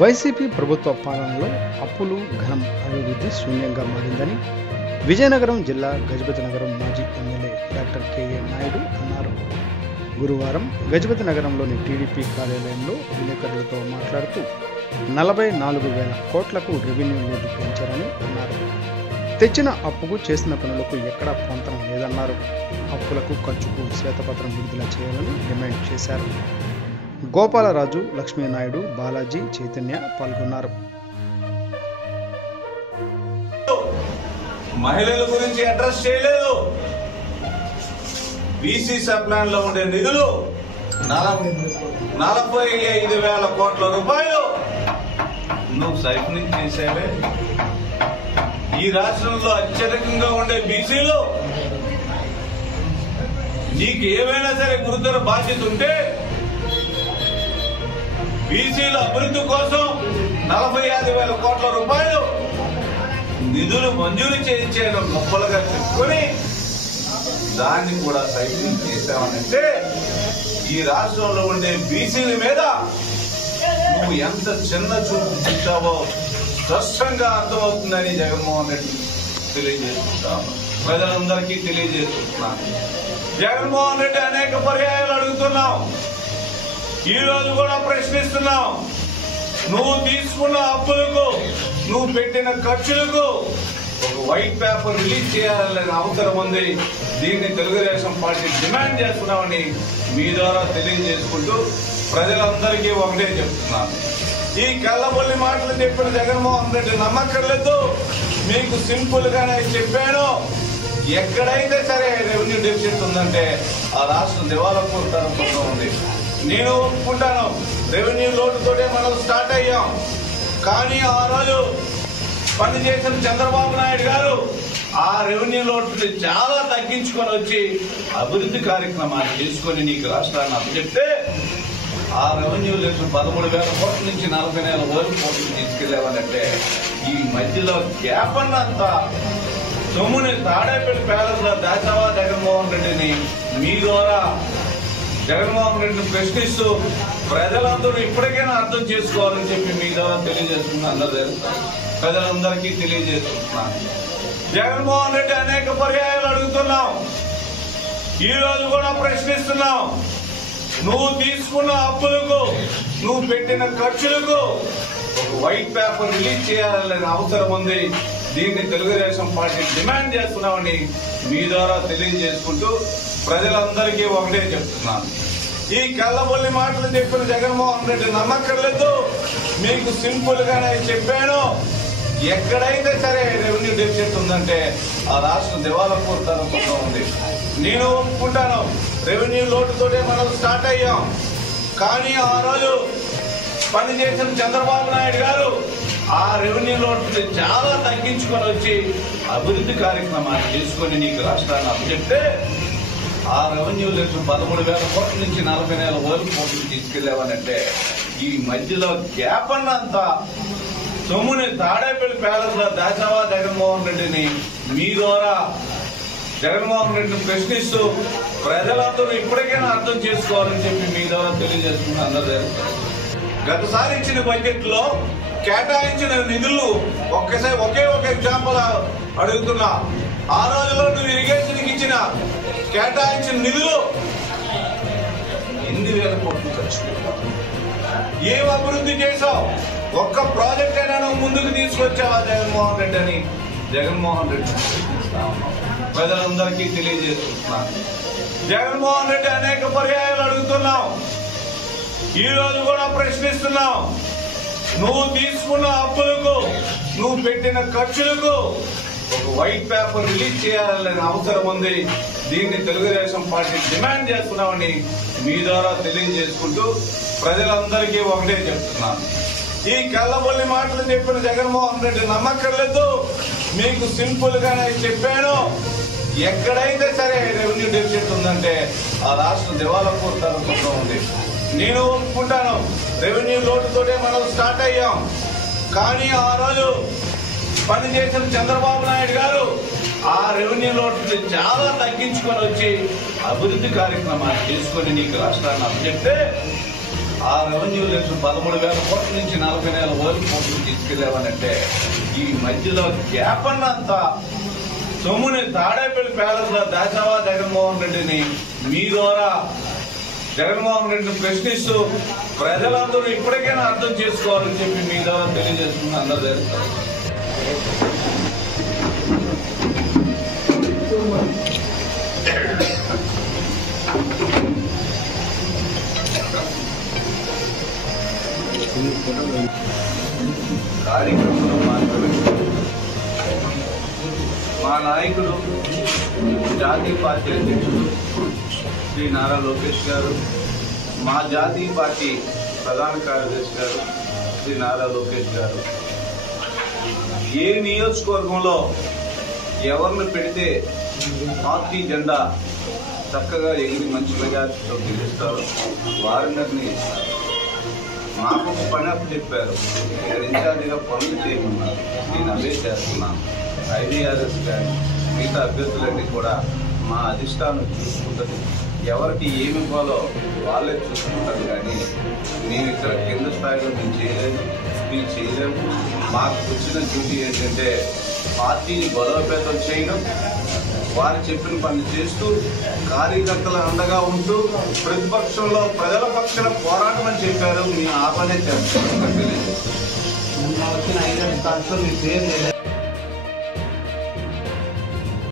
YCP ప్రభుత్వ పాలనలో అప్పులు ఘనం అభివృద్ధి శూన్యంగా మారిందని విజయనగరం జిల్లా గజపతి నగరం మాజీ ఎమ్మెల్యే డాక్టర్ కెఏ నాయుడు అన్నారు. గురువారం గజపతి నగరంలోని టీడీపీ కార్యాలయంలో విలేకరులతో మాట్లాడుతూ 44,000 కోట్లకు రెవెన్యూ లోటు పెంచారని అన్నారు. తెచ్చిన అప్పుకు చేసిన పనులకు ఎక్కడా పొంతన లేదన్నారు. అప్పులకు ఖర్చుకు శ్వేతపత్రం విడుదల చేయాలని డిమాండ్ చేశారు. గోపాలరాజు, లక్ష్మీనాయుడు, బాలాజీ, చైతన్య పాల్గొన్నారు. మహిళల గురించి అడ్రస్ చేయలేదు. బీసీ సబ్ ప్లాన్ లో ఉండే నిధులు 45,000 కోట్ల రూపాయలు నువ్వు సైఫినింగ్ చేసావే. ఈ రాష్ట్రంలో అత్యధికంగా ఉండే బీసీలు నీకు ఏమైనా సరే గురుతర బాధ్యత ఉంటే బీసీల అభివృద్ధి కోసం 45,000 కోట్ల రూపాయలు నిధులు మంజూరు చేయించాను గొప్పలుగా చెప్పుకొని దాన్ని కూడా సైక్లింగ్ చేశామనంటే ఈ రాష్ట్రంలో ఉండే బీసీల మీద నువ్వు ఎంత చిన్న చూపు చూసావో స్పష్టంగా అర్థమవుతుందని జగన్మోహన్ రెడ్డి తెలియజేసుకుంటాను. ప్రజలందరికీ తెలియజేసుకుంటున్నాను. జగన్మోహన్ రెడ్డి అనేక పర్యాయాలు అడుగుతున్నాం, ఈ రోజు కూడా ప్రశ్నిస్తున్నాం. నువ్వు తీసుకున్న అప్పులకు, నువ్వు పెట్టిన ఖర్చులకు ఒక వైట్ పేపర్ రిలీజ్ చేయాలనే అవసరం ఉంది. దీన్ని తెలుగుదేశం పార్టీ డిమాండ్ చేస్తున్నామని మీ ద్వారా తెలియజేసుకుంటూ ప్రజలందరికీ ఒకటే చెప్తున్నాను. ఈ కళ్ళబొల్లి మాటలు చెప్పిన జగన్మోహన్ రెడ్డి నమ్మక్కర్లేదు. మీకు సింపుల్ గానే చెప్పాను, ఎక్కడైతే సరే రెవెన్యూ డెఫిసిట్ ఉందంటే ఆ రాష్ట్రం దివాలా కోరుతారనుకుంటూ ఉంది. నేను ఒప్పుకుంటాను, రెవెన్యూ లోటుతోటే మనం స్టార్ట్ అయ్యాం. కానీ ఆ రోజు పనిచేసిన చంద్రబాబు నాయుడు గారు ఆ రెవెన్యూ లోటుని చాలా తగ్గించుకొని వచ్చి అభివృద్ధి కార్యక్రమాలు తీసుకొని నీకు రాష్ట్రాన్ని అప్పచెప్తే ఆ రెవెన్యూ లెటర్ 13,000 కోట్ల నుంచి 44,000 కోట్లు తీసుకెళ్లేవనంటే ఈ మధ్యలో గ్యాప్ అన్నంత సొమ్ముని తాడేపల్లి ప్యాలెస్ లో దాచావా జగన్మోహన్ రెడ్డిని మీ ద్వారా జగన్మోహన్ రెడ్డిని ప్రశ్నిస్తూ ప్రజలందరూ ఇప్పటికైనా అర్థం చేసుకోవాలని చెప్పి మీ ద్వారా తెలియజేస్తున్నాను. ప్రజలందరికీ తెలియజేస్తున్నాను. జగన్మోహన్ రెడ్డి అనేక పర్యాయాలు అడుగుతున్నాం, ఈ రోజు కూడా ప్రశ్నిస్తున్నాం. నువ్వు తీసుకున్న అప్పులకు, నువ్వు పెట్టిన ఖర్చులకు ఒక వైట్ పేపర్ రిలీజ్ చేయాలనే అవసరం ఉంది. దీన్ని తెలుగుదేశం పార్టీ డిమాండ్ చేస్తున్నామని మీ ద్వారా తెలియజేసుకుంటూ ప్రజలందరికీ ఒకటే చెప్తున్నాను. ఈ కళ్ళబొల్లి మాటలు చెప్పిన జగన్మోహన్ రెడ్డి నమ్మక్కర్లేదు. మీకు సింపుల్ గానే చెప్పాను, ఎక్కడైతే సరే రెవెన్యూ డెఫిసిట్ ఉందంటే ఆ రాష్ట్రం దివాలా కోరుతారనుకుంటూ ఉంది. నేను ఒప్పుకుంటాను, రెవెన్యూ లోటుతోటే మనం స్టార్ట్ అయ్యాం. కానీ ఆ రోజు పనిచేసిన చంద్రబాబు నాయుడు గారు ఆ రెవెన్యూ లోటుని చాలా తగ్గించుకొని వచ్చి అభివృద్ధి కార్యక్రమాలు తీసుకొని నీకు రాష్ట్రాన్ని అప్పచెప్తే ఆ రెవెన్యూ లెటర్ 13,000 కోట్ల నుంచి 44,000 కోట్లు తీసుకెళ్లేవనంటే ఈ మధ్యలో గ్యాప్ అన్నంత సొమ్ముని తాడేపల్లి ప్యాలెస్ లో దాచావా జగన్మోహన్ రెడ్డిని మీ ద్వారా జగన్మోహన్ రెడ్డిని ప్రశ్నిస్తూ ప్రజలందరూ ఇప్పటికైనా అర్థం చేసుకోవాలని చెప్పి మీ ద్వారా తెలియజేస్తున్నాను. గతసారి ఇచ్చిన బడ్జెట్ లో కేటాయించిన నిధులు ఒకే ఒక ఎగ్జాంపుల్ అడుగుతున్నా. ఆ రోజులో నువ్వు ఇరిగేషన్ కి ఇచ్చిన కేటాయించిన నిధులు 8,000 కోట్లు ఖర్చు పెట్టావు. ఏం అభివృద్ధి చేశావు? ఒక్క ప్రాజెక్ట్ అయినా నువ్వు ముందుకు తీసుకొచ్చావా జగన్మోహన్ రెడ్డి అని జగన్మోహన్ రెడ్డి ప్రజలందరికీ తెలియజేస్తున్నాను. జగన్మోహన్ రెడ్డి అనేక పర్యాయాలు అడుగుతున్నాం, ఈ రోజు కూడా ప్రశ్నిస్తున్నాం. నువ్వు తీసుకున్న అప్పులకు, నువ్వు పెట్టిన ఖర్చులకు ఒక వైట్ పేపర్ రిలీజ్ చేయాలనే అవసరం ఉంది. దీన్ని తెలుగుదేశం పార్టీ డిమాండ్ చేస్తున్నామని మీ ద్వారా తెలియజేసుకుంటూ ప్రజలందరికీ ఒకటే చెప్తున్నాను. ఈ కళ్ళబొల్లి మాటలు చెప్పిన జగన్మోహన్ రెడ్డి నమ్మక్కర్లేదు. మీకు సింపుల్ గానే చెప్పాను, ఎక్కడైతే సరే రెవెన్యూ డెఫిసిట్ ఉందంటే ఆ రాష్ట్రం దివాలా కోరుతారనుకుంటూ ఉంది. నేను ఒప్పుకుంటాను, రెవెన్యూ లోటుతోటే మనం స్టార్ట్ అయ్యాం. కానీ ఆ రోజు పనిచేసిన చంద్రబాబు నాయుడు గారు ఆ రెవెన్యూ లోటుని చాలా తగ్గించుకొని వచ్చి అభివృద్ధి కార్యక్రమాలు తీసుకొని నీకు రాష్ట్రాన్ని అప్పచెప్తే ఆ రెవెన్యూ లెటర్ 13,000 కోట్ల నుంచి 40,000 కోట్లు తీసుకెళ్ళామనంటే ఈ మధ్యలో గ్యాప్ అన్నంత సొమ్ముని తాడేపల్లి ప్యాలెస్ లో దాచావా జగన్మోహన్ రెడ్డిని మీ ద్వారా జగన్మోహన్ రెడ్డిని ప్రశ్నిస్తూ ప్రజలందరూ ఇప్పటికైనా అర్థం చేసుకోవాలని చెప్పి మీ ద్వారా తెలియజేస్తున్న అందరూ తెలుస్తారు. కార్యక్రమంలో మాత్రమే మా నాయకుడు జాతీయ పార్టీ అధ్యక్షుడు శ్రీ నారా లోకేష్ గారు, మా జాతీయ పార్టీ ప్రధాన కార్యదర్శి గారు శ్రీ నారా లోకేష్ గారు ఏ నియోజకవర్గంలో ఎవరిని పెడితే పార్టీ జెండా చక్కగా ఎగిరి మంచి మెజార్టీతో గెలుస్తారో వారిని నిర్ణయిస్తారు. నాకు ఒక పని అప్పు చెప్పారు, ఇక్కడ ఇన్ఛార్జిగా పనులు చేయమన్నారు. నేను అవే చేస్తున్నాను. ఐడిఆర్ఎస్ కానీ మిగతా అభ్యర్థులన్నీ కూడా మా అధిష్టానం చూసుకుంటుంది. ఎవరికి ఏమి ఇవ్వాలో వాళ్ళే చూసుకుంటారు. కానీ మేము ఇక్కడ కింద స్థాయిలో మేము చేయలేము. మాకు వచ్చిన డ్యూటీ ఏంటంటే పార్టీని బలోపేతం చేయడం, వారు చెప్పిన పని చేస్తూ కార్యకర్తల అండగా ఉంటూ ప్రతిపక్షంలో ప్రజల పక్షాన పోరాటం అని చెప్పారు. మేము ఆ పనే చేస్తాం.